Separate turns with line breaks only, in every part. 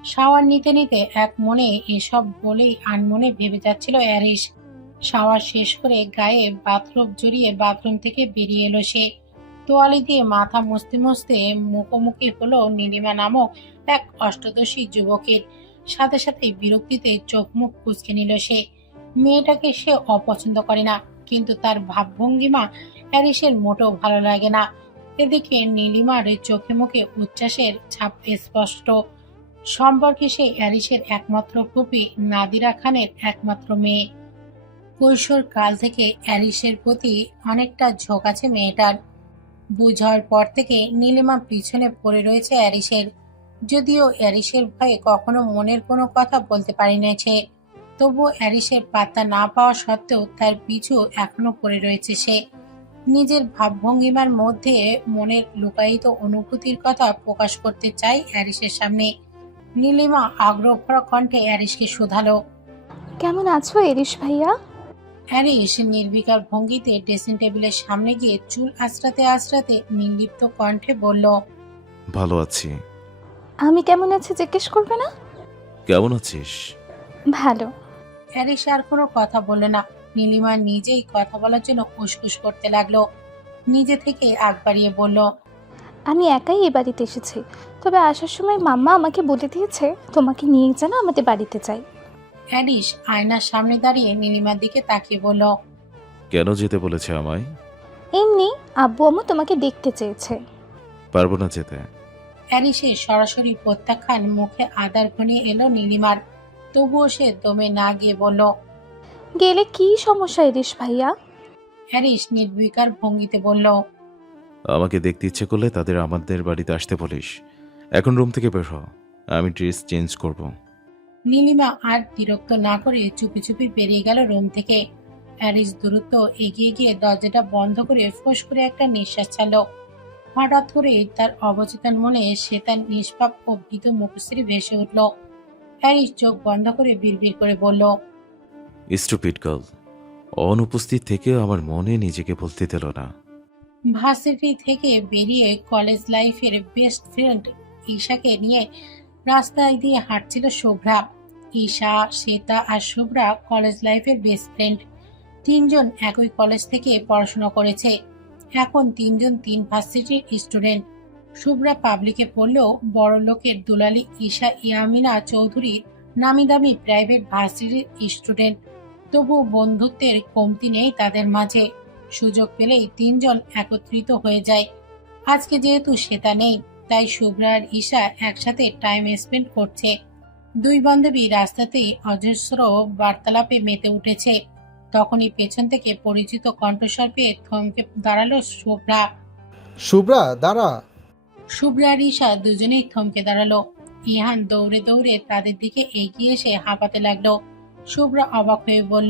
Shower নিতে নিতে এক মনে এসব বলেই আনমনে ভেবে যাচ্ছিল অ্যারিস। শাওয়ার শেষ করে গায়ে বাথরোব জড়িয়ে বাথরুম থেকে বেরিয়ে এলো সে। তোয়ালে দিয়ে মাথা মুছতে মুছতে মুখোমুখি হলো নীলিমা নামক এক অষ্টাদশী যুবকের। সাথে সাথে বিরক্তিতে চোখ মুখ কুঁচকে নিল সে। মেয়েটাকে সে অপছন্দ করে না, কিন্তু তার ভাবভঙ্গিমা অ্যারিসের মোটেও ভালো লাগে না। এদিকে নীলিমার চোখে মুখে উচ্ছ্বাসের ছাপ স্পষ্ট। সম্পর্কে সে অ্যারিসের একমাত্র ফুপি নাদিরা খানের একমাত্র মেয়ে। কৈশোর কাল থেকে অ্যারিসের প্রতি অনেকটা ঝোঁক আছে মেয়েটার। বুঝ হওয়ার পর থেকে নীলিমা পিছনে পড়ে রয়েছে অ্যারিসের। যদিও অ্যারিসের ভয়ে কখনো মনের কোনো কথা বলতে পারি না সে, তবুও অ্যারিসের পাত্তা না পাওয়া সত্ত্বেও তার পিছু এখনো পড়ে রয়েছে সে। নিজের ভাবভঙ্গিমার মধ্যে মনের লুকায়িত অনুভূতির কথা প্রকাশ করতে চাই অ্যারিসের সামনে। নীলিমা আগ্রহভরা কণ্ঠে অ্যারিসকে শোধালো।
কেমন আছো এরিস ভাইয়া?
হ্যারিস নির্বিকার ভঙ্গিতে ড্রেসিং টেবিলের সামনে গিয়ে চুল আঁচড়াতে আঁচড়াতে নির্লিপ্ত কণ্ঠে বলল,
ভালো আছি।
আমি কেমন আছি জিজ্ঞেস করবে না?
কেমন আছিস?
ভালো।
হ্যারিস আর কোনো কথা বলল না। নীলিমা নিজেই কথা বলার জন্য উসকুস করতে লাগলো। নিজে থেকে আগ বাড়িয়ে বলল,
আমি একাই এই বাড়িতে এসেছি, তবে আসার সময় মাম্মা আমাকে বলে দিয়েছে তোমাকে নিয়ে যেন আমাদের বাড়িতে যাই।
হ্যারিস আয়নার সামনে দাঁড়িয়ে নীলিমার দিকে তাকিয়ে বলল,
কেন যেতে বলেছে আমায়?
এমনি আব্বু আম্মু তোমাকে দেখতে চেয়েছে।
পারবো না যেতে।
হ্যারিসের সরাসরি প্রত্যাখ্যান মুখে আদার ঘনিয়ে এলো নীলিমার। তবুও সে দমে না গিয়ে বলল,
গেলে কি সমস্যা এরিস ভাইয়া?
হ্যারিস নির্বিকার ভঙ্গিতে বলল,
আমাকে দেখতে ইচ্ছে করলে তাদের আমাদের বাড়িতে আসতে বলিস। এখন রুম থেকে বের হ, আমি ড্রেস চেঞ্জ করব।
নীলিমা আর বিরক্ত না করে চুপি চুপি বেরিয়ে গেল রুম থেকে। হ্যারিস দ্রুত এগিয়ে গিয়ে দরজাটা বন্ধ করে ফোঁস করে একটা নিঃশ্বাস ছাড়ল। হঠাৎ করে তার অবচেতন মনে সে তার নিষ্পাপ ও ভীত মুখশ্রী ভেসে উঠল। হ্যারিস চোখ বন্ধ করে বিড়বিড় করে বলল,
স্টুপিড গার্ল, অনুপস্থিত থেকে আমার মনে নিজেকে বলতে দিল না।
ভার্সিটি থেকে বেরিয়ে কলেজ লাইফের বেস্ট ফ্রেন্ড ঈশাকে নিয়ে রাস্তায় দিয়ে হাঁটছিল শুভ্রা। ঈশা, শ্বেতা আর শুভ্রা কলেজ লাইফের বেস্ট ফ্রেন্ড। তিনজন একই কলেজ থেকে পড়াশোনা করেছে। এখন তিনজন তিন ভার্সিটির স্টুডেন্ট। শুভ্রা পাবলিকে পড়লেও বড় লোকের দুলালি ঈশা ইয়ামিনা চৌধুরী নামি দামি প্রাইভেট ভার্সিটির স্টুডেন্ট। তবু বন্ধুত্বের কমতি নেই তাদের মাঝে। সুযোগ পেলেই তিনজন একত্রিত হয়ে যায়। আজকে যেহেতু শ্বেতা নেই, তাই শুভ্রা আর ঈশা একসাথে টাইম স্পেন্ড করছে। দুই বান্ধবী রাস্তাতেই অজস্র বার্তালাপে মেতে উঠেছে। তখনই পেছন থেকে পরিচিত কণ্ঠস্বর পেয়ে থমকে দাঁড়ালো শুভ্রা।
শুভ্রা দাঁড়া।
শুভ্রা আর ঈশা দুজনেই থমকে দাঁড়ালো। ইহান দৌড়ে দৌড়ে তাদের দিকে এগিয়ে এসে হাঁপাতে লাগলো। শুভ্রা অবাক হয়ে বলল,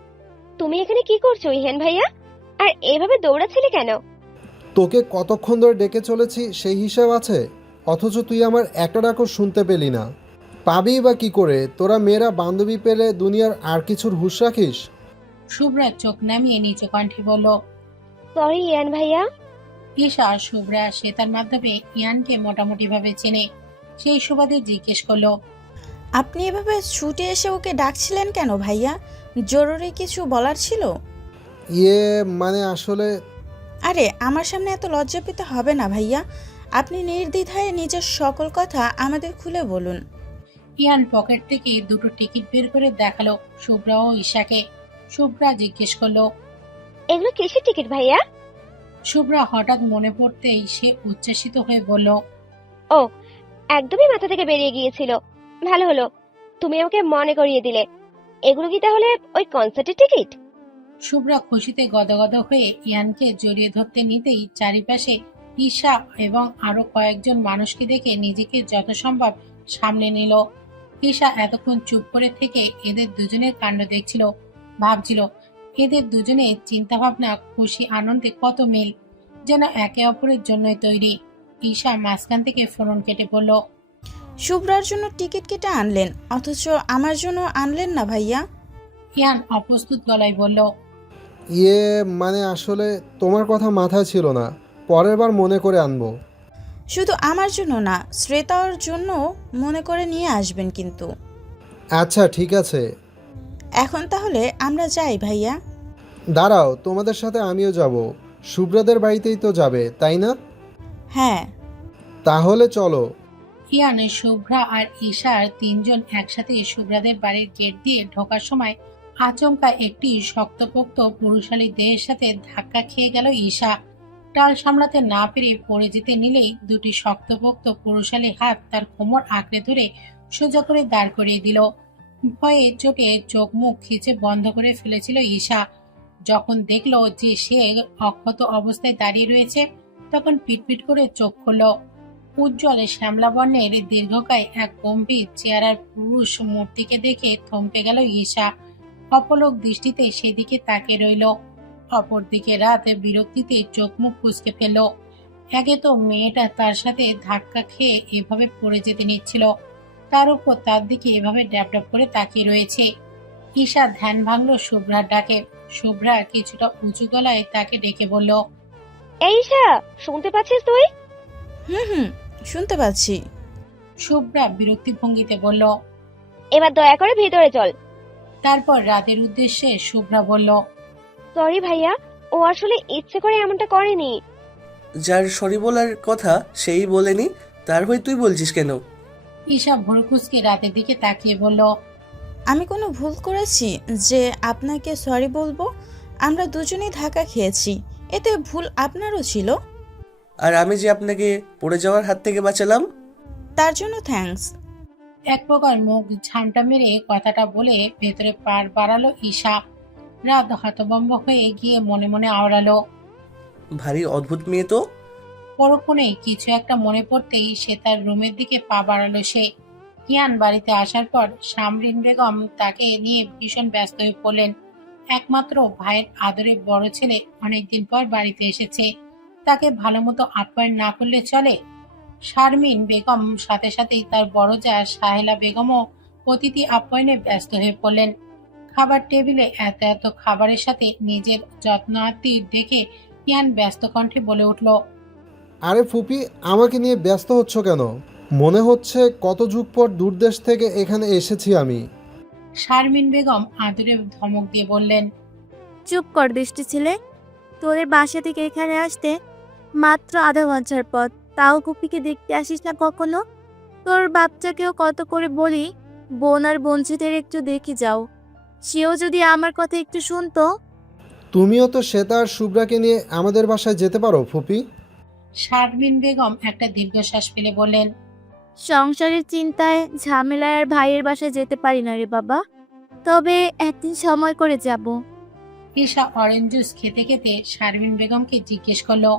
তুমি এখানে কি করছো ইহেন ভাইয়া? আর এভাবে দৌড়াচ্ছিলে কেন?
তোকে কতক্ষণ ধরে ডেকে চলেছি সেই হিসাব আছে? অথচ তুই আমার একটা ডাকও শুনতে পেলি না। পাবি বা কি করে? তোরা মেয়েরা বান্ধবী পেলে দুনিয়ার আর কিছুর হুঁশ রাখিস?
শুভ্রা চোখ নামিয়ে নিচু কণ্ঠে বলল।
সরি ইহেন ভাইয়া।
ঈশা শুভ্রা শ্বেতার মাধ্যমে ইয়ানকে মোটামুটি ভাবে চেনে। সেই সুবাদে জিজ্ঞেস করলো,
আপনি এভাবে ছুটে এসে ওকে ডাকছিলেন কেন ভাইয়া? জরুরি কিছু বলার ছিল?
ইয়ে মানে আসলে
আরে আমার সামনে এত লজ্জা পেতে হবে না ভাইয়া। আপনি নির্দ্বিধায় নিজের সকল কথা আমাদের খুলে বলুন।
ইয়ান পকেট থেকে দুটো টিকিট বের করে দেখালো শুভ্রা ও ঈশাকে। শুভ্রা জিজ্ঞেস করলো,
এগুলো কিসের টিকিট ভাইয়া?
শুভ্রা হঠাৎ মনে পড়তেই সে উচ্ছ্বাসিত হয়ে বলল,
ও, একদমই মাথা থেকে বেরিয়ে গিয়েছিল। ভালো হলো তুমি আমাকে মনে করিয়ে দিলে। এগুলো কি তাহলে ওই কনসার্টের টিকিট?
শুভ্রা খুশিতে গদগদ হয়ে ইয়ানকে জড়িয়ে ধরতে নিতেই চারিপাশে ঈশা এবং আরো কয়েকজন মানুষকে দেখে নিজেকে যত সম্ভব সামলে নিল। ঈশা এতক্ষণ চুপ করে থেকে এদের দুজনের কাণ্ড দেখছিল, ভাবছিল এদের দুজনের চিন্তা ভাবনা খুশি আনন্দে কত মিল, যেন একে অপরের জন্যই তৈরি। ঈশা মাঝখান থেকে ফোন কেটে বলল,
শুভ্রার জন্য টিকিট কেটে আনলেন, অথচ আমার জন্য আনলেন না ভাইয়া।
ইয়ান অপ্রস্তুত গলায় বলল,
ইয়ে মানে আসলে তোমার কথা মাথায় ছিল না, পরের বার মনে করে আনবো।
শুধু আমার জন্য না, শ্রেতার জন্য মনে করে নিয়ে আসবেন কিন্তু।
আচ্ছা ঠিক আছে।
এখন তাহলে আমরা যাই ভাইয়া।
দাঁড়াও, তোমাদের সাথে আমিও যাব। শুভ্রাদের বাড়িতেই তো যাবে, তাই না?
হ্যাঁ।
তাহলে চলো।
ইয়ান, শুভ্রা আর ঈশার তিনজন একসাথে শুভ্রাদের বাড়ির গেট দিয়ে ঢোকার সময় আচমকা একটি শক্তপোক্ত পুরুষালী দেহের সাথে ধাক্কা খেয়ে গেল ঈশা। টাল সামলাতে না পেরে পড়ে যেতে নিলেই দুটি শক্তপোক্ত পুরুষালী হাত তার কোমর আঁকড়ে ধরে সোজা করে দাঁড় করিয়ে দিল। ভয়ে চোখে চোখ মুখ খিচে বন্ধ করে ফেলেছিল ঈশা। যখন দেখলো যে সে অক্ষত অবস্থায় দাঁড়িয়ে রয়েছে, তখন পিটপিট করে চোখ খুলল। উজ্জ্বল শ্যামলা বর্ণের দীর্ঘকায় এক গম্ভীর চেহারার পুরুষ মূর্তিকে দেখে থমকে গেল ঈশা। অপলক দৃষ্টিতে সেদিকে তাকিয়ে রইল। অপরদিকে রাত বিরক্তিতে চোখ মুখ কুঁচকে ফেলল। একে তো মেয়েটা তার সাথে ধাক্কা খেয়ে এভাবে পড়ে যেতে নিচ্ছিল, তার উপর তার দিকে এভাবে ড্যাপ করে তাকিয়ে রয়েছে। ঈশা ধ্যান ভাঙল শুভ্রার ডাকে। শুভ্রা কিছুটা উঁচু গলায় তাকে ডেকে বলল,
এই ঈশা, শুনতে পাচ্ছিস তুই?
হুম, শুনতে পাচ্ছি।
শুভ্রা বিরক্তি ভঙ্গিতে বলল।
এবার দয়া করে ভিতরে চল।
তারপর রাতের উদ্দেশ্যে শুভ্রা বলল,
সরি ভাইয়া, ও আসলে ইচ্ছে করে এমনটা করেনি।
যার সরি বলার কথা সেই বলেনি, তার হয়ে তুই বলছিস কেন?
ঈশা ভরকুচকে রাতের দিকে তাকিয়ে বলল,
আমি কোনো ভুল করেছি যে আপনাকে সরি বলবো? আমরা দুজনেই ধাক্কা খেয়েছি, এতে ভুল আপনারও ছিল।
আর আমি যে আপনাকে পড়ে যাওয়ার হাত থেকে বাঁচালাম।
তার জন্য থ্যাঙ্কস।
এক প্রকার মুখ ঝামটা মেরে কথাটা বলে ভেতরে পার বাড়ালো ঈশা। রাত হতভম্ব হয়ে গিয়ে মনে মনে আওড়ালো।
ভারী অদ্ভুত মেয়ে তো।
পরক্ষণে কিছু একটা মনে পড়তেই সে তার রুমের দিকে পা বাড়ালো সে। কিয়ান বাড়িতে আসার পর শামরিন বেগম তাকে নিয়ে ভীষণ ব্যস্ত হয়ে পড়লেন। একমাত্র ভাইয়ের আদরে বড় ছেলে অনেকদিন পর বাড়িতে এসেছে, তাকে ভালো মতো আপ্যায়ন না করলে চলে। শারমিন বেগম সাথে সাথেই তার বড় জা সাহেলা বেগমও অতিথি আপ্যায়নে ব্যস্ত হয়ে পড়লেন। খাবার টেবিলে এত এত খাবারের সাথে নিজের যত্নার্থী দেখে কিয়ান ব্যস্ত কণ্ঠে বলে উঠল,
আরে ফুপি, আমাকে নিয়ে ব্যস্ত হচ্ছ কেন? মনে হচ্ছে কত যুগ পর দূরদেশ থেকে এখানে এসেছি আমি।
শারমিন বেগম আদরে ধমক দিয়ে বললেন,
চুপ কর দৃষ্টি ছেলে, তোদের বাসা থেকে এখানে আসতে মাত্র আধা ঘন্টার পথ, তাও কুপিকে দেখতে আসিস না কখনো? তোর বাচ্চাকেও কত করে বলি বোন আর বঞ্চিতের একটু দেখে যাও, সেও যদি আমার কথা একটু শুনতো।
তুমিও তো শ্বেতা আর শুভ্রাকে নিয়ে আমাদের বাসায় যেতে পারো ফুপি।
শারমিন বেগম একটা দীর্ঘশ্বাস ফেলে বললেন,
সংসারের চিন্তায় ঝামেলায় আর ভাইয়ের বাসায় যেতে পারি না রে বাবা, তবে একদিন সময় করে যাব।
ঈশা অরেঞ্জ জুস খেতে খেতে শারমিন বেগমকে জিজ্ঞেস করলো,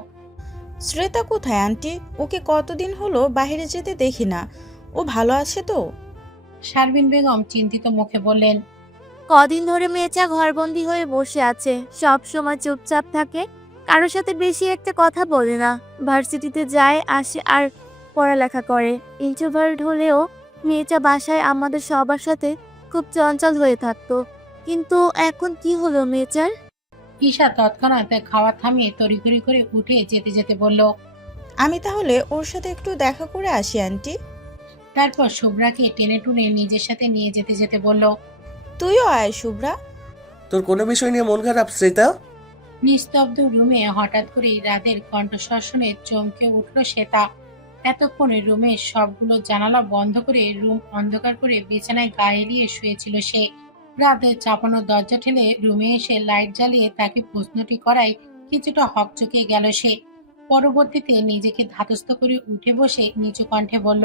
শ্রেতা কোথায় আন্টি? ওকে কতদিন হলো বাইরে যেতে দেখি না। ও ভালো আছে তো?
শারমিন বেগম চিন্তিত মুখে বললেন,
কদিন ধরে মেয়েটা ঘরবন্দি হয়ে বসে আছে, সব সময় চুপচাপ থাকে, কারোর সাথে বেশি একটা কথা বলে না, ভার্সিটিতে যায় আসে আর পড়ালেখা করে। ইন্ট্রোভার্ট হলেও মেয়েটা বাসায় আমাদের সবার সাথে খুব চঞ্চল হয়ে থাকতো, কিন্তু এখন কি হলো মেয়েটার?
ঈশা তৎক্ষণাৎ খাওয়া থামিয়ে তড়িঘড়ি করে উঠে যেতে যেতে বলল।
আমি তাহলে ওর সাথে একটু দেখা করে আসি আন্টি।
তারপর শুভ্রাকে টেনে টুনে নিজের সাথে নিয়ে যেতে যেতে বলল,
তুইও আয় শুভ্রা।
তোর কোনো বিষয় নিয়ে মন খারাপ শ্রেতা?
নিস্তব্ধ রুমে হঠাৎ করে রাতের কণ্ঠস্বর শুনে চমকে উঠল শ্বেতা। এতক্ষণে রুমের সবগুলো জানালা বন্ধ করে রুম অন্ধকার করে বিছানায় গা এলিয়ে শুয়েছিল সে। রাতে চাপানো দরজা ঠেলে রুমে এসে লাইট জ্বালিয়ে তাকে প্রশ্নটি করায় কিছুটা হকচকে গেল সে। পরবর্তীতে নিজেকে ধাতস্থ করে উঠে বসে নিচু কণ্ঠে বলল,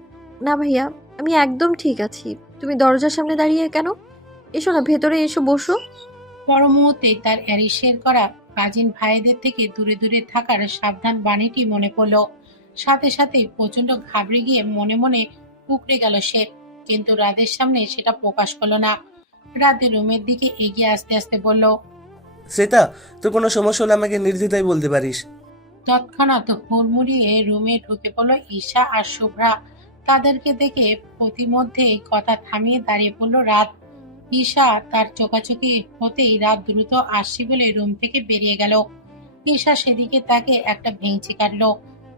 না ভাইয়া, আমি একদম ঠিক আছি। তুমি দরজার সামনে দাঁড়িয়ে কেন? এসো না, ভেতরে এসো, বসো।
পর মুহূর্তে তার অ্যারিসের করা কাজিন ভাইদের থেকে দূরে দূরে থাকার সাবধান বাণীটি মনে পড়ল। সাথে সাথে প্রচন্ড ঘাবড়ে গিয়ে মনে মনে কুকড়ে গেল সে, কিন্তু রাদের সামনে সেটা প্রকাশ করলো না। রাতে রুমের দিকে এগিয়ে আস্তে আস্তে বলল,
শ্রেতা, তোর কোনো সমস্যা হলে আমাকে নির্দ্বিধায় বলতে পারিস।
তৎক্ষণাৎ হুড়মুড়িয়ে রুমে ঢুকে পড়ল ঈশা আর শুভ্রা। তাদেরকে দেখে প্রতিমধ্যেই কথা থামিয়ে দাঁড়িয়ে পড়ল রাত। ঈশা তার চোখাচোখি হতেই রাত দ্রুত আসছি বলে রুম থেকে বেরিয়ে গেল। ঈশা সেদিকে তাকে একটা ভেঙচি কাটলো।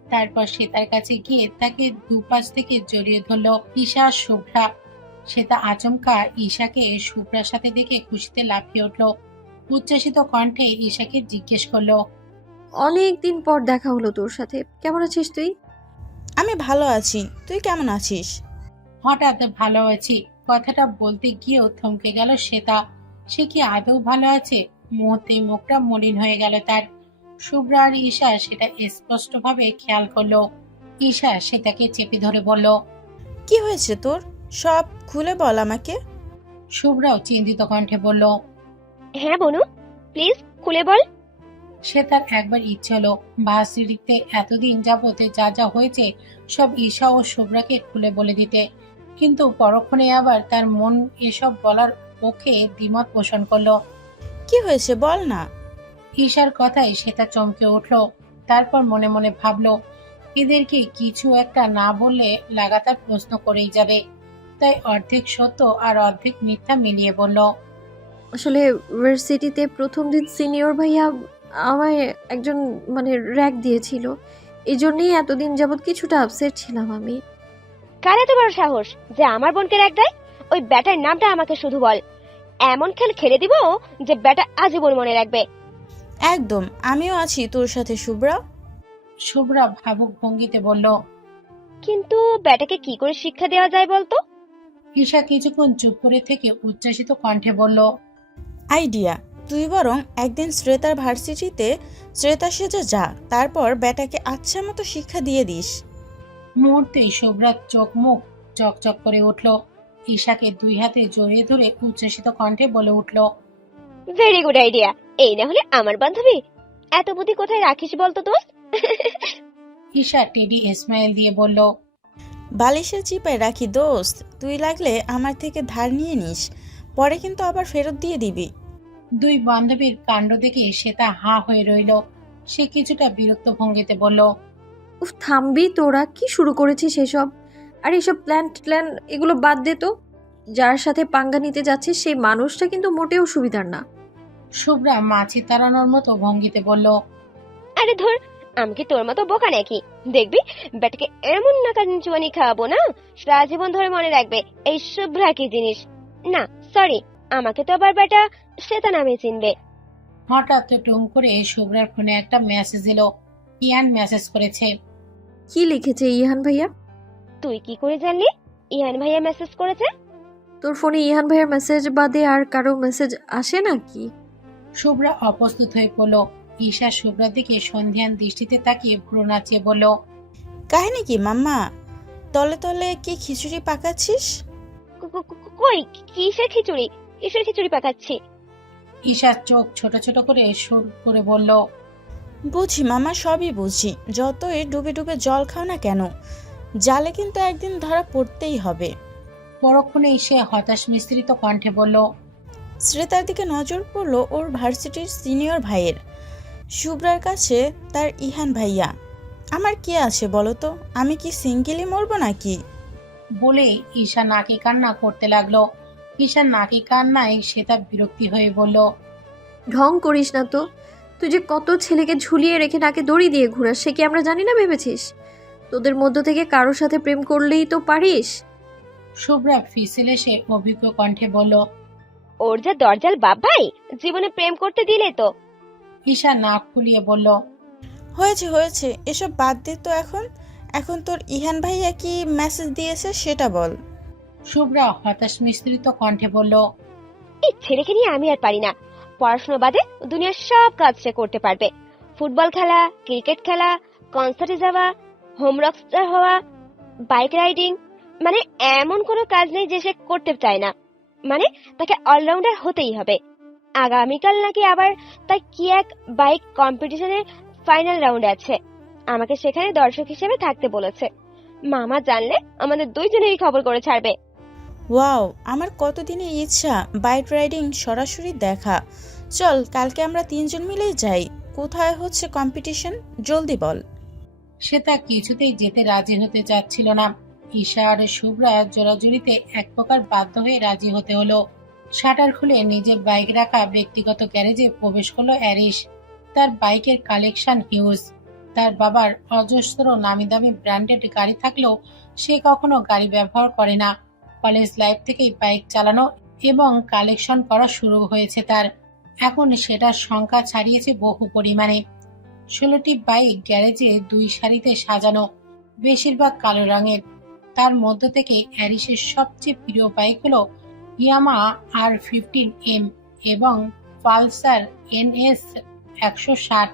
তারপর সে তার কাছে গিয়ে তাকে দুপাশ থেকে জড়িয়ে ধরল ঈশা আর শুভ্রা। শ্বেতা আচমকা ঈশাকে শুভ্রার সাথে দেখে খুশিতে লাফিয়ে উঠল। উচ্ছ্বাসিত কণ্ঠে ঈশাকে জিজ্ঞেস করলো,
অনেক দিন পর দেখা হলো তোর সাথে, কেমন আছিস তুই?
আমি ভালো আছি, তুই কেমন আছিস?
হঠাৎ ভালো আছি কথাটা বলতে গিয়েও থমকে গেল শ্বেতা। সে কি আদৌ ভালো আছে? মুহূর্তে মুখটা মলিন হয়ে গেল তার। শুভ্রা আর ঈশা সেটা স্পষ্টভাবে খেয়াল করলো। ঈশা শ্বেতাকে চেপে ধরে বলল,
কি হয়েছে তোর? সব খুলে বল আমাকে।
শুভ্রাও চিন্তিত কণ্ঠে বলল।
হ্যাঁ বনু, প্লিজ খুলে বল।
শ্বেতার একবার ইচ্ছে হলো ভার্সিটিতে এতদিন যাবতে যা যা হয়েছে সব ঈশা ও শুভ্রাকে খুলে বলে দিতে, কিন্তু পরক্ষণে আবার তার মন এসব বলার পক্ষে দ্বিমত পোষণ করলো।
কি হয়েছে বল না।
ঈশার কথায় শ্বেতা চমকে উঠল। তারপর মনে মনে ভাবলো, এদেরকে কিছু একটা না বললে লাগাতার প্রশ্ন করেই যাবে, তাই অর্ধেক সত্য আর অর্ধেক মিথ্যা মিলিয়ে বলল।
আসলে ইউনিভার্সিটিতে প্রথম দিন সিনিয়র ভাইয়া আমায় একজন র্যাক দিয়েছিল। এই জন্যই এতদিন যাবৎ কিছুটা আপসেট ছিলাম আমি।
কার এত বড় সাহস যে আমার বোনকে রাখ দেয়? ওই ব্যাটার নামটা আমাকে শুধু বল, এমন খেল খেলে দিব যে ব্যাটা আজীবন মনে রাখবে।
একদম, আমিও আছি তোর সাথে শুভ্রা।
শুভ্রা ভাবুক ভঙ্গিতে বলল।
কিন্তু ব্যাটাকে কি করে শিক্ষা দেওয়া যায় বলতো?
ঈশা কিছুক্ষণ চুপ করে থেকে উচ্ছ্বাসিত কণ্ঠে বলল,
আইডিয়া, তুই বরং একদিন শ্রেতার ভার্সিটিতে শ্রেতা সেজে যা, তারপর ব্যাটাকে আচ্ছা মতো শিক্ষা দিয়ে দিস।
মুহূর্তেই শুভ্রার চোখ মুখ চকচক করে উঠল। ঈশাকে দুই হাতে জড়িয়ে ধরে উচ্ছ্বাসিত কণ্ঠে বলে উঠল,
ভেরি গুড আইডিয়া। এই না হলে আমার বান্ধবী। এত বুদ্ধি কোথায় রাখিস বলতো দোস্ত?
ঈশা টেডি স্মাইল দিয়ে বলল,
বালিশের চিপায় রাখি দোস্ত, তুই লাগলে আমার থেকে ধার নিয়ে নিস, পরে কিন্তু আবার ফেরত দিয়ে দিবি।
দুই বান্ধবীর কাণ্ড দেখে শ্বেতা হাঁ হয়ে রইল। সে কিছুটা বিরক্ত ভঙ্গিতে বলল,
উফ, থামবি তোরা? কি শুরু করেছিস এসব? আর এসব প্ল্যান এগুলো বাদ দে তো। যার সাথে পাঙ্গা নিতে যাচ্ছিস সেই মানুষটা কিন্তু মোটেও সুবিধার না।
শুভ্রা মাছি তাড়ানোর মতো ভঙ্গিতে বলল,
আরে ধর, আমি কি তোর মতো বোকা নাকি? দেখবি ব্যাটাকে এমন নাকা চুয়ানি খাওয়াবো না, সারা জীবন ধরে মনে রাখবে এই শুভ্রা কি জিনিস। না সরি, আমাকে তো আবার ব্যাটা শ্বেতা নামে চিনবে।
হঠাৎ টুম করে শুভ্রার ফোনে একটা মেসেজ এলো। ইয়ান মেসেজ করেছে।
কি লিখেছে ইহান ভাইয়া?
তুই কি করে জানলি ইহান ভাইয়া মেসেজ করেছে?
তোর ফোনে ইহান ভাইয়ার মেসেজ বাদে আর কারো মেসেজ আসে নাকি?
শুভ্রা অপ্রস্তুত হয়ে পড়ল। ঈশা শুভ্রার দিকে সন্ধ্যান দৃষ্টিতে তাকিয়ে ভ্রু নাচিয়ে বলল,
কাহিনী কি মাম্মা? তলে তলে কি খিচুড়ি পাকাচ্ছিস?
কই, কিসের খিচুড়ি? কিসের খিচুড়ি পাকাচ্ছি?
ঈশার চোখ ছোট ছোট করে সুর করে বলল,
বুঝি মামা, সবই বুঝি। যতই ডুবে ডুবে জল খাও না কেন, জালে কিন্তু একদিন ধরা পড়তেই হবে।
পরক্ষণেই সে হতাশ মিশ্রিত কণ্ঠে বলল,
শ্রেতার দিকে নজর পড়লো ওর ভার্সিটির সিনিয়র ভাইয়ের। শুভ্রার কাছে তার ইহান ভাইয়া। আমার কি আছে বলো তো? আমি কি সিঙ্গেলই মরবো নাকি?
বলে ঈশা নাকি কান্না করতে লাগলো। ঈশার নাকি কান্নায় সে তার বিরক্তি হয়ে বলল,
ঢং করিস না তো। তুই যে কত ছেলেকে ঝুলিয়ে রেখে নাকে দড়ি দিয়ে ঘুরাস, সে কি আমরা জানি না ভেবেছিস? তোদের মধ্য থেকে কারোর সাথে প্রেম করলেই তো পারিস।
শুভ্রা ফিসেল এসে অভিজ্ঞ কণ্ঠে বলল।
ওর যা দরজাল বাপ ভাই, জীবনে প্রেম করতে দিলে তো।
ঈশা নাক ফুলিয়ে বলল,
হয়েছে হয়েছে, এসব বাদ দে তো। এখন এখন তোর ইহান ভাইয়া কি মেসেজ দিয়েছে সেটা বল।
শুভ্রা হতাশ মিশ্রিত কণ্ঠে বলল,
এই ছেলেকে নিয়ে আমি আর পারি না। পড়াশোনা বাদে দুনিয়ার সব কাজ সে করতে পারবে। ফুটবল খেলা, ক্রিকেট খেলা, কনসার্টে যাওয়া, হোম রকস্টার হওয়া, বাইক রাইডিং, মানে এমন কোনো কাজ নেই যে সে করতে চায় না। মানে তাকে অলরাউন্ডার হতেই হবে। আগামীকাল নাকি আবার তার কি এক বাইক কম্পিটিশনের ফাইনাল রাউন্ড আছে। আমাকে সেখানে দর্শক হিসেবে থাকতে বলেছে। মামা জানলে আমাদের দুইজনেরই খবর করে ছাড়বে।
ওয়াও, আমার কতদিনের ইচ্ছা বাইক রাইডিং সরাসরি দেখা। চল, কালকে আমরা তিনজন মিলেই যাই। কোথায় হচ্ছে কম্পিটিশন, জলদি বল।
সে তা কিছুতেই যেতে রাজি হতে চাচ্ছিল না। ঈশা আর শুভ্রা জোরাজুরিতে এক প্রকার বাধ্য হয়ে রাজি হতে হলো। শাটার খুলে নিজের বাইক রাখা ব্যক্তিগত গ্যারেজে প্রবেশ করলো অ্যারিশ। তার বাইকের কালেকশন হিউজ। তার বাবার অজস্র নামি দামি ব্র্যান্ডেড গাড়ি থাকলেও সে কখনো গাড়ি ব্যবহার করে না। কলেজ লাইফ থেকেই বাইক চালানো এবং কালেকশন করা শুরু হয়েছে তার। এখন সেটার সংখ্যা ছাড়িয়েছে বহু পরিমাণে। 16টি বাইক গ্যারেজে 2 সারিতে সাজানো, বেশিরভাগ কালো রঙের। তার মধ্য থেকে অ্যারিসের সবচেয়ে প্রিয় বাইক হলো ইয়ামাহা R15M এবং পালসার NS 160।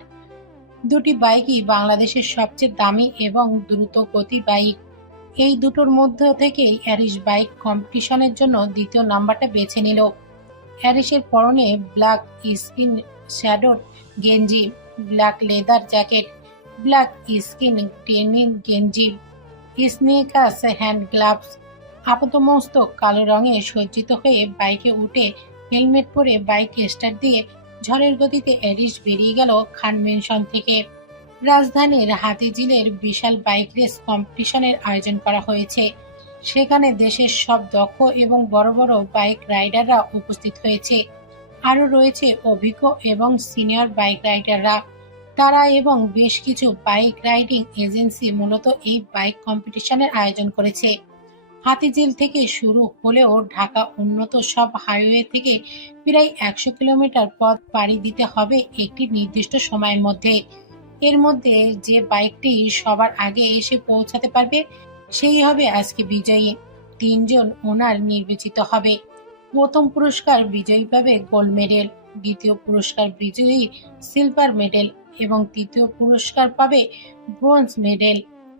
দুটি বাইকই বাংলাদেশের সবচেয়ে দামি এবং দ্রুত গতি বাইক। এই দুটোর মধ্য থেকেই অ্যারিস বাইক কম্পিটিশনের জন্য দ্বিতীয় নাম্বারটা বেছে নিল। হ্যারিসের পরনে ব্ল্যাক স্কিন শ্যাডোড গেঞ্জি, black leather jacket, black skin denim গেঞ্জি, স্নিকার্স, হ্যান্ড গ্লাভস। আপাতমস্তক কালো রঙে সজ্জিত হয়ে বাইকে উঠে হেলমেট পরে বাইক স্টার্ট দিয়ে ঝড়ের গতিতে অ্যারিস বেরিয়ে গেল খান মেনশন থেকে। রাজধানীর হাতিঝিলের বিশাল বাইক রেস কম্পিটিশনের আয়োজন করা হয়েছে। সেখানে দেশের সব দক্ষ এবং বড় বড় বাইক রাইডাররা উপস্থিত হয়েছে। আরও রয়েছে অভিজ্ঞ এবং সিনিয়র বাইক রাইডাররা। তারা এবং বেশ কিছু বাইক রাইডিং এজেন্সি মূলত এই বাইক কম্পিটিশনের আয়োজন করেছে। হাতিঝিল থেকে শুরু হলেও ঢাকা উন্নত সব হাইওয়ে থেকে প্রায় 100 কিলোমিটার পথ পাড়ি দিতে হবে একটি নির্দিষ্ট সময়ের মধ্যে। এর মধ্যে যে বাইকটি সবার আগে এসে পৌঁছাতে পারবে সেই হবে আজকে বিজয়ী। 3 জন ওনার নির্বাচিত হবে। প্রথম পুরস্কার বিজয়ী পাবে গোল্ড মেডেল, দ্বিতীয় পুরস্কার বিজয়ী সিলভার মেডেল এবং তৃতীয় পুরস্কার পাবে ব্রোঞ্জ মেডেল।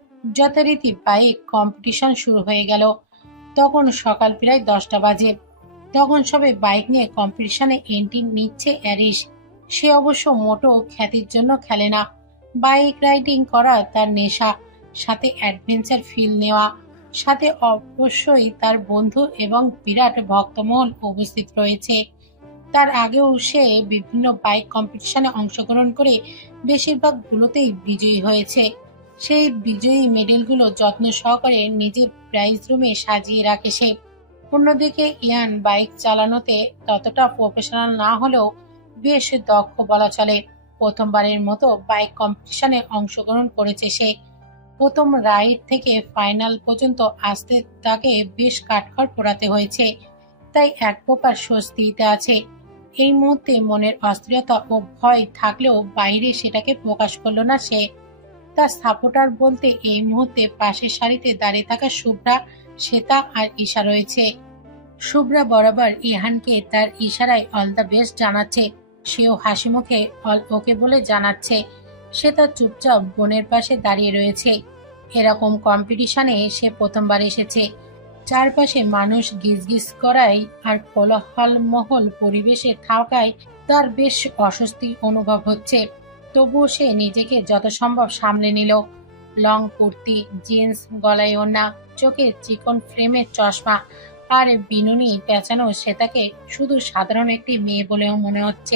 যথারীতি বাইক কম্পিটিশন শুরু হয়ে গেল। তখন সকাল প্রায় 10টা বাজে। তখন সবে বাইক নিয়ে কম্পিটিশনে এন্ট্রি নিচ্ছে অ্যারিস। সে অবশ্য মোটো খ্যাতির জন্য খেলে না, বাইক রাইডিং করা তার নেশা, সাথে অ্যাডভেঞ্চার ফিল নেওয়া, সাথে অবশ্যই তার বন্ধু এবং বিরাট ভক্তমহল উপস্থিত রয়েছে। তার আগেও সে বিভিন্ন বাইক কম্পিটিশনে অংশগ্রহণ করে বেশিরভাগগুলোতেই বিজয়ী হয়েছে। সেই বিজয়ী মেডেলগুলো যত্ন সহকারে নিজের প্রাইজ রুমে সাজিয়ে রাখে সে। অন্যদিকে ইয়ান বাইক চালানোতে ততটা প্রফেশনাল না হলেও বেশ দক্ষ বলা চলে। প্রথমবারের মতো বাইক কম্পিটিশনে অংশগ্রহণ করেছে সে। প্রথম রাইড থেকে ফাইনাল পর্যন্ত আসতে তাকে বেশ কাঠখড় পোড়াতে হয়েছে, তাই এক প্রকার স্বস্তিতে আছে। এই মুহূর্তে মনের অস্থিরতা ও ভয় থাকলেও বাইরে সেটাকে প্রকাশ করলো না সে। তার সাপোর্টার বলতে এই মুহূর্তে পাশের সারিতে দাঁড়িয়ে থাকা শুভ্রা, শ্বেতা আর ঈশা রয়েছে। শুভ্রা বরাবর ইহানকে তার ইশারায় অল দ্য বেস্ট জানাচ্ছে। সেও হাসি মুখে অল ওকে বলে জানাচ্ছে। সে তার চুপচাপ বোনের পাশে দাঁড়িয়ে রয়েছে। এরকম কম্পিটিশনে সে প্রথমবার এসেছে। চারপাশে মানুষ গিজগিজ করায় আর কোলাহলমহল পরিবেশে থাকায় তার বেশ অস্বস্তি অনুভব হচ্ছে। তবুও সে নিজেকে যত সম্ভব সামলে নিল। লং কুর্তি, জিন্স, গলায় ওড়না, চোখে চিকন ফ্রেমের চশমা আর বিনুনি পেঁচানো শ্বেতাকে শুধু সাধারণ একটি মেয়ে বলেও মনে হচ্ছে।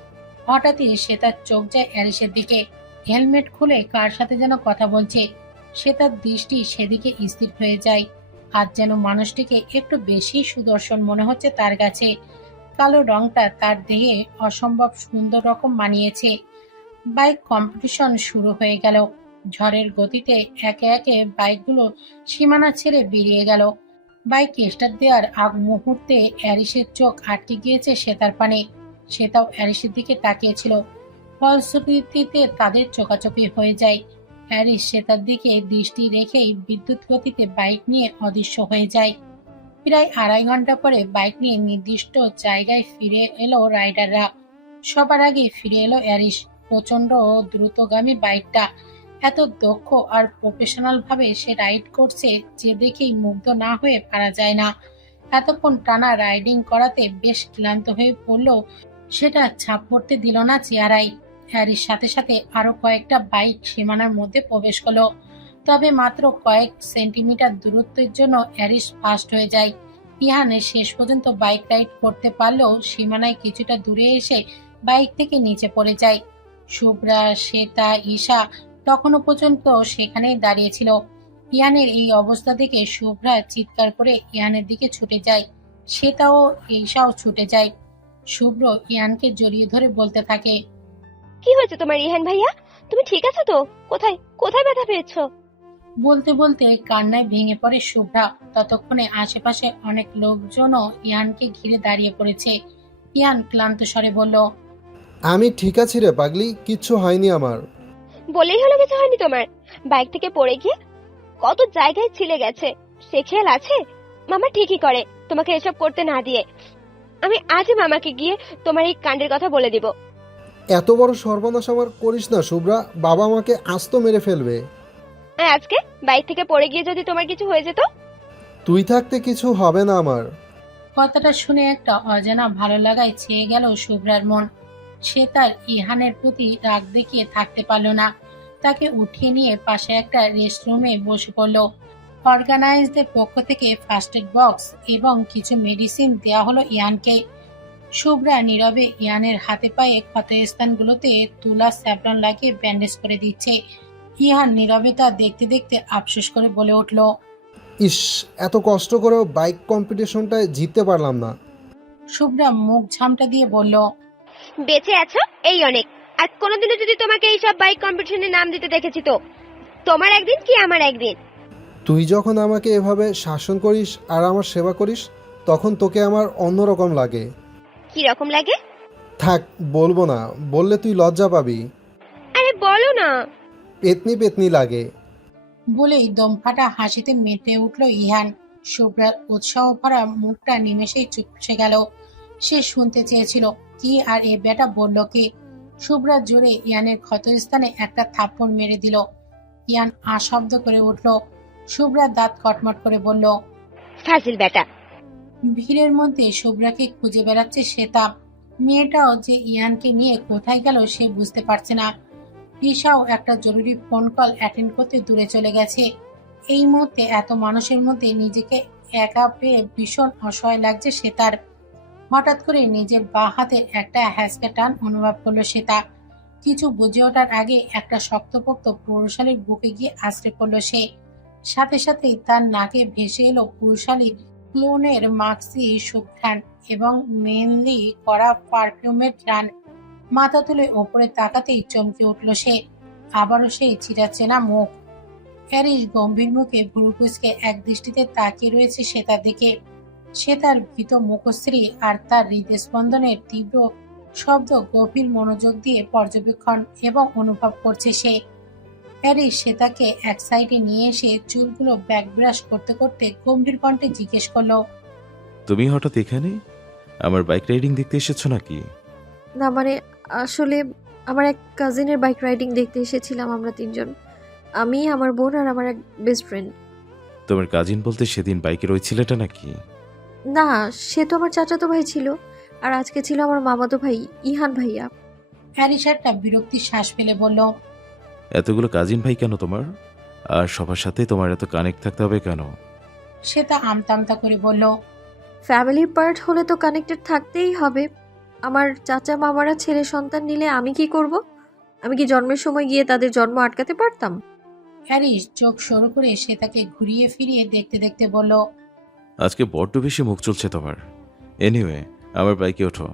হঠাৎই শ্বেতার চোখ যায় অ্যারিসের দিকে। হেলমেট খুলে কার সাথে যেন কথা বলছে। শ্বেতার দৃষ্টি সেদিকে স্থির হয়ে যায়। আজ যেন মানুষটিকে একটু বেশি সুদর্শন মনে হচ্ছে তার কাছে। কালো রংটা তার দেহে অসম্ভব সুন্দর রকম মানিয়েছে। বাইক কম্পিটিশন শুরু হয়ে গেল। ঝড়ের গতিতে একে একে বাইকগুলো সীমানা ছেড়ে বেরিয়ে গেল। বাইক স্টার্ট দেওয়ার আগ মুহূর্তে অ্যারিসের চোখ আটকে গিয়েছে শ্বেতার পানে। শ্বেতাও অ্যারিসের দিকে তাকিয়েছিল। ফলশ্রুতিতে তাদের চোখাচোখি হয়ে যায়। অ্যারিস শ্বেতার দিকে দৃষ্টি রেখেই বিদ্যুৎ গতিতে বাইক নিয়ে অদৃশ্য হয়ে যায়। প্রায় 2.5 ঘন্টা পরে বাইক নিয়ে নির্দিষ্ট জায়গায় ফিরে এলো রাইডাররা। সবার আগে ফিরে এলো অ্যারিস। প্রচন্ড দ্রুতগামী বাইকটা এত দক্ষ আর প্রফেশনাল ভাবে সে রাইড করছে যে দেখেই মুগ্ধ না হয়ে পারা যায় না। এতক্ষণ টানা রাইডিং করাতে বেশ ক্লান্ত হয়ে পড়লেও সেটা ছাপ পড়তে দিল না চেহারায়। হ্যারির সাথে সাথে আরো কয়েকটা বাইক সীমানার মধ্যে প্রবেশ করলো। তবে মাত্র কয়েক সেন্টিমিটার দূরত্বের জন্য হ্যারিস ফার্স্ট হয়ে যায়। ইহানে শেষ পর্যন্ত বাইক রাইড করতে পারলেও সীমানায় কিছুটা দূরে এসে বাইক থেকে নিচে পড়ে যায়। শুভ্রা, শ্বেতা, ঈশা তখনও পর্যন্ত সেখানেই দাঁড়িয়েছিল। ইয়ানের এই অবস্থা দেখে শুভ্রা চিৎকার করে ইয়ানের দিকে ছুটে যায়। শ্বেতা ও ঈশাও ছুটে যায়। শুভ্র ইয়ানকে জড়িয়ে ধরে বলতে থাকে,
কি হয়েছে তোমার ইহান ভাইয়া? তুমি ঠিক আছো তো? কোথায় কোথায় ব্যথা পেয়েছো?
বলতে বলতে কান্নায় ভেঙে পড়ে শুভ্রা। ততক্ষণে আশেপাশে অনেক লোকজনও ইয়ানকে ঘিরে দাঁড়িয়ে পড়েছে। ইয়ান ক্লান্ত স্বরে বলল,
আমি ঠিক আছি রে পাগলি, কিচ্ছু হয়নি আমার।
বলেই হলো কিছু হয়নি তোমার? বাইক থেকে পড়ে গিয়ে কত জায়গায় ছিলে গেছে, সে খেয়াল আছে? মামা ঠিকই করে তোমাকে এসব করতে না দিয়ে। আমি আজই মামাকে গিয়ে তোমার এই কাণ্ডের কথা বলে দিব।
এত বড় সর্বনাশ আমার করিস না শুভ্রা, বাবা আমাকে আস্ত মেরে ফেলবে।
আর আজকে বাইক থেকে পড়ে গিয়ে যদি তোমার কিছু হয়ে যেত?
তুই থাকতে কিছু হবে না আমার।
কথাটা শুনে একটা অজানা ভালো লাগায় ছেয়ে গেল শুভ্রার মন। সে তার ইহানের প্রতি রাগ দেখিয়ে থাকতে পারল না। তাকে উঠিয়ে নিয়ে পাশে একটা রেস্টরুমে বসে পড়ল। অর্গানাইজদের পক্ষ থেকে ফার্স্ট এড বক্স এবং কিছু মেডিসিন দেওয়া হলো ইয়ানকে। শুভ্রা নীরবে ইয়ানের হাতে পায়ে ক্ষতস্থানগুলোতে তুলা স্যাভলন লাগিয়ে ব্যান্ডেজ করে দিচ্ছে। ইহান নীরবে তা দেখতে দেখতে আফসোস করে বলে উঠল,
ইস, এত কষ্ট করেও বাইক কম্পিটিশনটায় জিততে পারলাম না।
শুভ্রা মুখ ঝামটা দিয়ে বলল,
বেঁচে আছো এই অনেক। আর কোনোদিনও যদি তোমাকে এইসব বাইক কম্পিটিশনে নাম দিতে দেখেছি তো তোমার একদিন কি আমার একদিন।
তুই যখন আমাকে এভাবে শাসন করিস আর আমার সেবা করিস, তখন তোকে আমার অন্যরকম লাগে।
কি রকম লাগে?
থাক, বলবো না, বললে তুই লজ্জা পাবি।
আরে বলো না।
পেতনি পেতনি লাগে।
বলেই দমফাটা হাসিতে মেতে উঠল ইহান। শুভ্রার উৎসাহ ভরা মুখটা নিমেষেই চুপসে গেল। সে শুনতে চেয়েছিল কি আর এ বেটা বলল কি। শুভ্রা জোরে ইয়ানের ক্ষতস্থানে একটা থাপ্পড় মেরে দিল। ইয়ান আশব্দ করে উঠল। শুভ্রা দাঁত কটমট করে বলল,
ফাজিল বেটা।
ভিড়ের মধ্যে শুভ্রাকে খুঁজে বেড়াচ্ছে শ্বেতা। মেয়েটাও যে ইয়ানকে নিয়ে কোথায় গেল সে বুঝতে পারছে না। ঈশাও একটা জরুরি ফোন কল অ্যাটেন্ড করতে দূরে চলে গেছে। এই মুহূর্তে এত মানুষের মধ্যে নিজেকে একা পেয়ে ভীষণ অসহায় লাগছে শ্বেতার। হঠাৎ করে নিজের বাঁ হাতের একটা হ্যাঁচকা টান অনুভব করলো শ্বেতা। কিছু বুঝে ওঠার আগে একটা শক্তপোক্ত পুরুষালীর বুকে গিয়ে আশ্রে পড়ল সে। সাথে সাথেই তার নাকে ভেসে এলো পুরুষালী ক্লোনের মাক্সি সুঘ্রাণ এবং মেনলি করা পারফিউমের ঘ্রাণ। মাথা তুলে ওপরে তাকাতেই চমকে উঠল সে। আবারও সেই চিরাচেনা মুখ। প্যারিস গম্ভীর মুখে ভুরু কুঁচকে এক দৃষ্টিতে তাকিয়ে রয়েছে শ্বেতার দিকে। সে তার ভীত মুখশ্রী আর তার হৃদস্পন্দনের তীব্র শব্দ গভীর মনোযোগ দিয়ে পর্যবেক্ষণ এবং অনুভব করছে সে। প্যারিস শ্বেতাকে এক সাইডে নিয়ে এসে চুলগুলো ব্যাক ব্রাশ করতে করতে গম্ভীর কণ্ঠে জিজ্ঞেস করলো,
তুমি হঠাৎ এখানে? আমার বাইক রাইডিং দেখতে এসেছো নাকি?
না মানে, আসলে আমার এক কাজিনের বাইক রাইডিং দেখতে এসেছিলাম আমরা তিনজন। আমি, আমার বোন আর আমার এক বেস্ট ফ্রেন্ড।
তোমার কাজিন বলতে সেদিন বাইকের ওই ছেলেটা নাকি?
না, সে তো আমার চাচাতো ভাই ছিল, আর আজকে ছিল আমার মামাতো ভাই ইহান ভাইয়া।
প্যারিস একটা বিরক্তির শ্বাস ফেলে বলল,
এতগুলো কাজিন ভাই কেন তোমার? আর সবার সাথে তোমার এত কানেক্ট থাকতে হবে কেন?
শ্বেতা আমতা করে বলল,
ফ্যামিলির পার্ট হলে তো কানেক্টেড থাকতেই হবে। আমার চাচা মামারা ছেলে সন্তান নিলে আমি কি করব? আমি কি জন্মের সময় গিয়ে তাদের জন্ম আটকাতে পারতাম?
প্যারিস চোখ সরু করে শ্বেতাকে ঘুরিয়ে ফিরিয়ে দেখতে দেখতে বলল,
আজকে বড্ড বেশি মুখ চলছে তোমার। এনিওয়ে, আমার বাইকে ওঠো।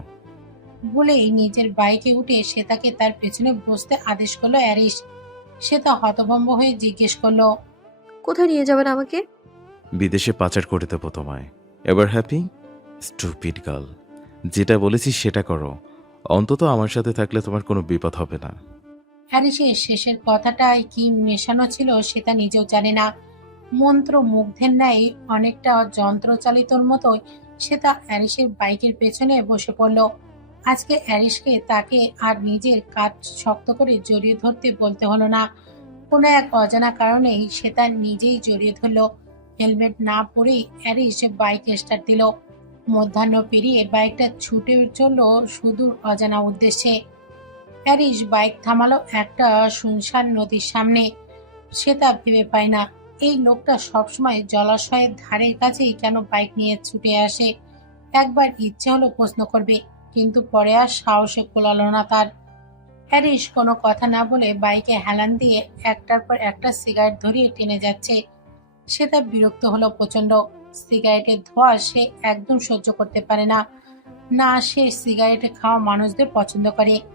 বলেই নিজের বাইকে উঠে শ্বেতাকে তার পেছনে বসতে আদেশ করলো অ্যারিস। শ্বেতা হতভম্ব হয়ে জিজ্ঞেস করলো,
কোথায় নিয়ে যাবেন আমাকে?
বিদেশে পাচার করে দেবো তোমায়। এবার হ্যাপি? স্টুপিড গার্ল, যেটা বলেছি সেটা করো। অন্তত আমার সাথে থাকলে তোমার কোনো বিপদ হবে না।
হ্যারিসের শেষের কথাটায় কি মেশানো ছিল সেটা নিজেও জানে না। মন্ত্র মুগ্ধের ন্যায় অনেকটা যন্ত্রচালিতর মতোই শ্বেতা অ্যারিসের বাইকের পেছনে বসে পড়ল। আজকে অ্যারিসকে তাকে আর নিজের কাজ শক্ত করে জড়িয়ে ধরতে বলতে হলো না। কোনো এক অজানা কারণেই শ্বেতা নিজেই জড়িয়ে ধরল। হেলমেট না পরেই অ্যারিস বাইক স্টার্ট দিল। মধ্যাহ্ন পেরিয়ে বাইকটা ছুটে চলল সুদূর অজানা উদ্দেশ্যে। প্যারিস বাইক থামালো একটা শুনশান নদীর সামনে। শ্বেতা ভেবে পায় না এই লোকটা সবসময় জলাশয়ের ধারের কাছেই কেন বাইক নিয়ে ছুটে আসে। একবার ইচ্ছে হলো প্রশ্ন করবে, কিন্তু পরে আর সাহসে কোলালো না তার। প্যারিস কোনো কথা না বলে বাইকে হেলান দিয়ে একটার পর একটা সিগারেট ধরিয়ে টেনে যাচ্ছে। শ্বেতা বিরক্ত হলো প্রচন্ড। সিগারেটের ধোঁয়া সে একদম সহ্য করতে পারে না। না, সে সিগারেটে খাওয়া মানুষদের পছন্দ করে।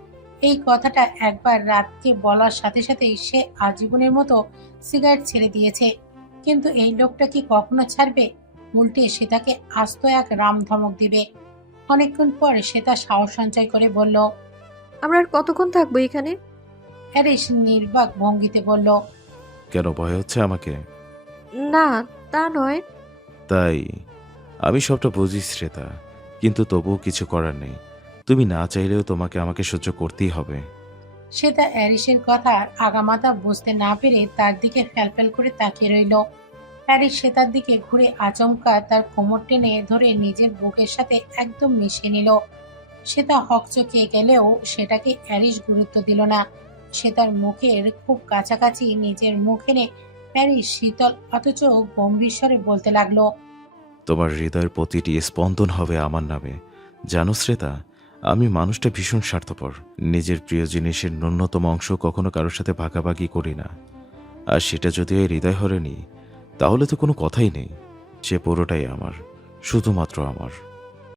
এই কথাটা একবার রাতকে বলার সাথে সাথেই সে আজীবনের মতো সিগারেট ছেড়ে দিয়েছে। কিন্তু এই লোকটা কি কখনো ছাড়বে? উল্টে সে তাকে আস্ত এক রাম ধমক দিবে। অনেকক্ষণ পর সে তার সাহস সঞ্চয় করে বলল।
আমরা আর কতক্ষণ থাকবো এখানে?
হ্যারিস নির্বাক ভঙ্গিতে বলল।
কেন ভয় হচ্ছে আমাকে?
না, তা নয়।
তাই আমি সবটা বুঝি শ্রেতা, কিন্তু তবুও কিছু করার নেই। তুমি না চাইলেও তোমাকে আমাকে সহ্য করতেই হবে।
সে তা অ্যারিসের কথা আগামাথা বুঝতে না পেরে তার দিকে ফ্যালফ্যাল করে তাকিয়ে রইল। হ্যারিস সে তার দিকে ঘুরে আচমকা তার কোমর টেনে ধরে নিজের বুকের সাথে একদম মিশিয়ে নিল। সে তা হকচকিয়ে গেলেও সেটাকে অ্যারিস গুরুত্ব দিল না। সে তার মুখের খুব কাছাকাছি নিজের মুখ এনে হ্যারিস শীতল অথচ গম্ভীর স্বরে বলতে লাগলো।
তোমার হৃদয়ের প্রতিটি স্পন্দন হবে আমার নামে। জানো শ্রেতা, আমি মানুষটা ভীষণ স্বার্থপর। নিজের প্রিয় জিনিসের ন্যূনতম অংশ কখনো কারোর সাথে ভাগাভাগি করি না। আর সেটা যদি ওই হৃদয় হরে নি, তাহলে তো কোনো কথাই নেই। সে পুরোটাই আমার, শুধুমাত্র আমার।